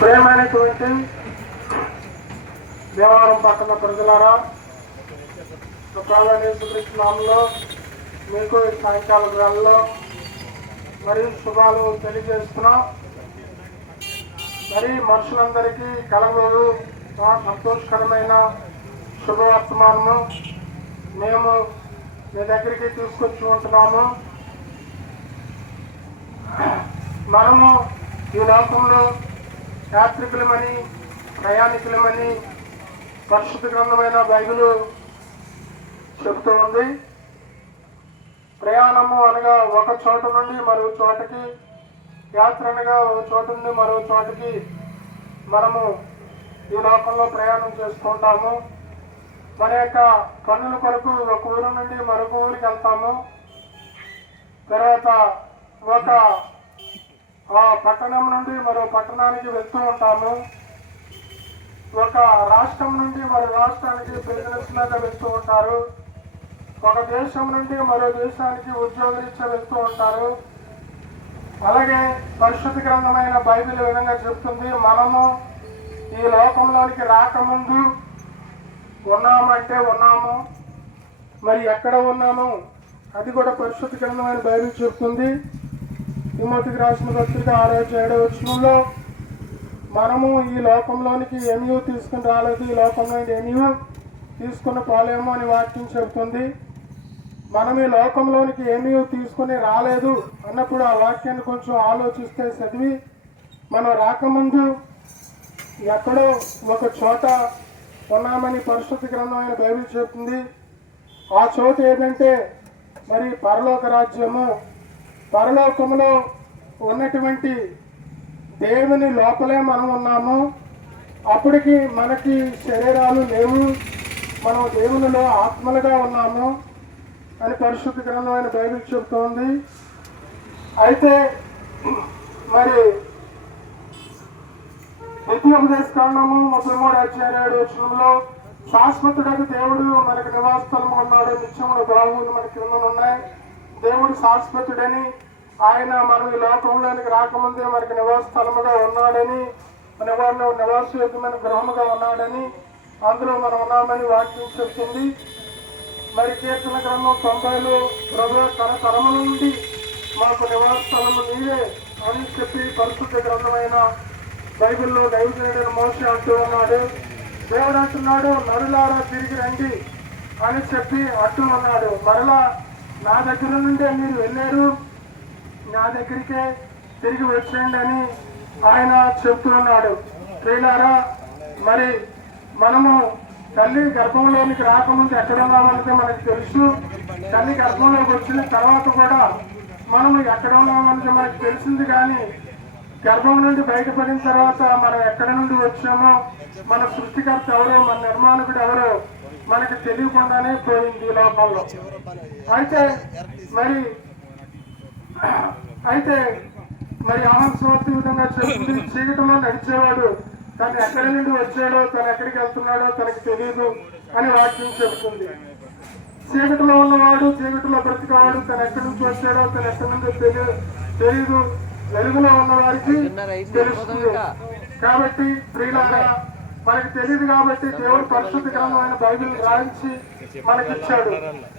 ప్రేమైనటువంటి దేవాలయం పట్టణ ప్రజలారా, నామంలో మీకు సాయంకాల వేళల్లో మరియు శుభాలు తెలియజేస్తున్నాం. మరి మనుషులందరికీ కలగదు సంతోషకరమైన శుభవర్తమానము మేము మీ దగ్గరికి తీసుకొచ్చి ఉంటున్నాము. మనము ఈ లోకంలో యాత్రికులమని ప్రయాణికులమని పరిశుద్ధ గ్రంథమైన బైబిల్ చెబుతూ ఉంది. ప్రయాణము అనగా ఒక చోట నుండి మరో చోటకి, యాత్ర అనగా ఒక చోట నుండి మరో చోటకి మనము ఈ లోకంలో ప్రయాణం చేసుకుంటాము. మన యొక్క పనుల కొరకు ఒక ఊరు నుండి మరొక ఊరికి వెళ్తాము. తర్వాత ఒక పట్టణం నుండి మరో పట్టణానికి వెళ్తూ ఉంటాము. ఒక రాష్ట్రం నుండి మరో రాష్ట్రానికి బిజినెస్ మీద వెళ్తూ ఉంటారు. ఒక దేశం నుండి మరో దేశానికి ఉద్యోగరీత్యా వెళ్తూ ఉంటారు. అలాగే పరిశుద్ధ గ్రంథమైన బైబిల్ విధంగా చెప్తుంది, మనము ఈ లోకంలోనికి రాకముందు ఉన్నామంటే ఉన్నాము, మరి ఎక్కడ ఉన్నాము అది కూడా పరిశుద్ధ గ్రంథమైన బైబిల్ చెప్తుంది. తిమోతికి రాసిన పత్రిక 6:7 మనము ఈ లోకంలోనికి ఏమీ తీసుకుని రాలేదు, ఈ లోకంలో ఏమీ తీసుకుని పోలేము అని వాక్యం చెబుతుంది. మనం ఈ లోకంలోనికి ఏమీ తీసుకుని రాలేదు అన్నప్పుడు ఆ వాక్యాన్ని కొంచెం ఆలోచిస్తే, చదివి మనం రాకముందు ఎక్కడో ఒక చోట ఉన్నామని పరిశుద్ధ గ్రంథమైన బైబిల్ చెప్తుంది. ఆ చోటు ఏదంటే మరి పరలోక రాజ్యము. పరలోకములో ఉన్నటువంటి దేవుని లోపలే మనం ఉన్నాము. అప్పటికి మనకి శరీరాలు లేవు, మనం దేవునిలో ఆత్మలుగా ఉన్నాము అని పరిశుద్ధ గ్రంథమైన బైబిల్ చెబుతోంది. అయితే మరి ద్వితీయోపదేశ కాండము 33:7 శాశ్వతుడకు దేవుడు మనకు నివాస స్థలము ఉన్నాడు, నిత్యముల బాహువులు మన కింద ఉన్నాయి. దేవుడు శాశ్వతుడని, ఆయన మనం ఈ లోకంలోనికి రాకముందే మనకి నివాస స్థలముగా ఉన్నాడని, నివాసయోగ్యమైన గృహముగా ఉన్నాడని, అందులో మనం ఉన్నామని వాక్యం చెప్తుంది. మరి కీర్తన గ్రంథం 90లో ప్రభు తన తరము నుండి మాకు నివాస స్థలము నీవే అని చెప్పి పరిశుద్ధ గ్రంథమైన బైబిల్లో దైవజనుడైన మోషే అంటూ ఉన్నాడు. దేవుడు అంటున్నాడు, నరులారా తిరిగి రండి అని చెప్పి అంటూ ఉన్నాడు. మరలా నా దగ్గర నుండే మీరు వెళ్ళారు, నా దగ్గరికే తిరిగి వచ్చేయండి అని ఆయన చెప్తూ ఉన్నాడు. ప్రియులారా, మరి మనము తల్లి గర్భంలోనికి రాకముందు ఎక్కడ ఉన్నామంటే మనకు తెలుసు. తల్లి గర్భంలోకి వచ్చిన తర్వాత కూడా మనము ఎక్కడ ఉన్నామంటే మనకు తెలిసింది. కానీ గర్భం నుండి బయటపడిన తర్వాత మనం ఎక్కడి నుండి వచ్చామో, మన సృష్టికర్త ఎవరో, మన నిర్మాణకుడు ఎవరో మనకి తెలియకుండానే పోయింది ఈ లోకంలో. అయితే మరి ఆహ్వాన స్వార్థ విధంగా చెప్తుంది, చీకటిలో నడిచేవాడు తను ఎక్కడి నుండి వచ్చాడో, తను ఎక్కడికి వెళ్తున్నాడో తనకి తెలియదు అని వాక్యం చెబుతుంది. చీకటిలో ఉన్నవాడు, చీకటిలో బ్రతికేవాడు తను ఎక్కడి నుంచి వచ్చాడో, తను ఎక్కడి నుండి తెలియదు. వెలుగులో ఉన్న వారికి తెలుస్తుంది. కాబట్టి ప్రియులారా, మనకి తెలియదు కాబట్టి దేవుడు పరిశుద్ధ గ్రంథమైన బైబిల్ రాయించి మనకిచ్చాడు.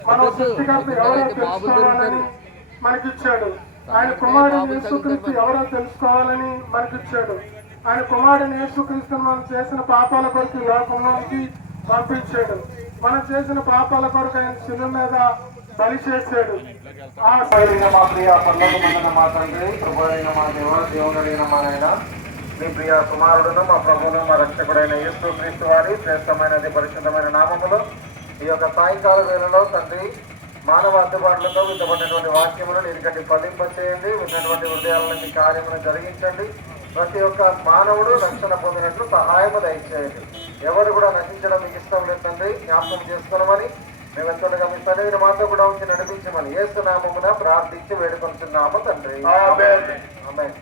మన సృష్టికర్త ఎవరో తెలుసుకోవాలని మనకిచ్చాడు. ఆయన కుమారుడు యేసుక్రీస్తు ఎవరో తెలుసుకోవాలని మనకిచ్చాడు. ఆయన కుమారుడు యేసుక్రీస్తును మనం చేసిన పాపాల కొరకు లోకంలోనికి పంపించాడు. మనం చేసిన పాపాల కొరకు ఆయన శిలువ మీద బలి చేశాడు. మా ప్రియ పర్లోకమందున మా తండ్రి, ప్రభువైన మా దేవ, దేవుడైన మా నాయన, మీ ప్రియ కుమారుడును మా ప్రభువును మా రక్షకుడైన యేసుక్రీస్తు వారి శ్రేష్టమైనది పరిశుద్ధమైన నామములో ఈ యొక్క సాయంకాల వేళలో తండ్రి మానవ అందుబాటులతో విధమైనటువంటి వాక్యములను నీటికంటే ఫలింపచేయండి. విన్నటువంటి హృదయాలని కార్యమును జరిగించండి. ప్రతి ఒక్క మానవుడు రక్షణ పొందినట్లు సహాయము దయచేయండి. ఎవరు కూడా నశించడం మీకు ఇష్టం లేదు తండ్రి, జ్ఞాపకం చేసుకోమని మేము ఎంతగా మీ సన్నిధిని మాతో కూడా ఉంచి నడిపించమని యేసు నామమున ప్రార్థించి వేడుకొంటున్నాము తండ్రి. ఆమేన్.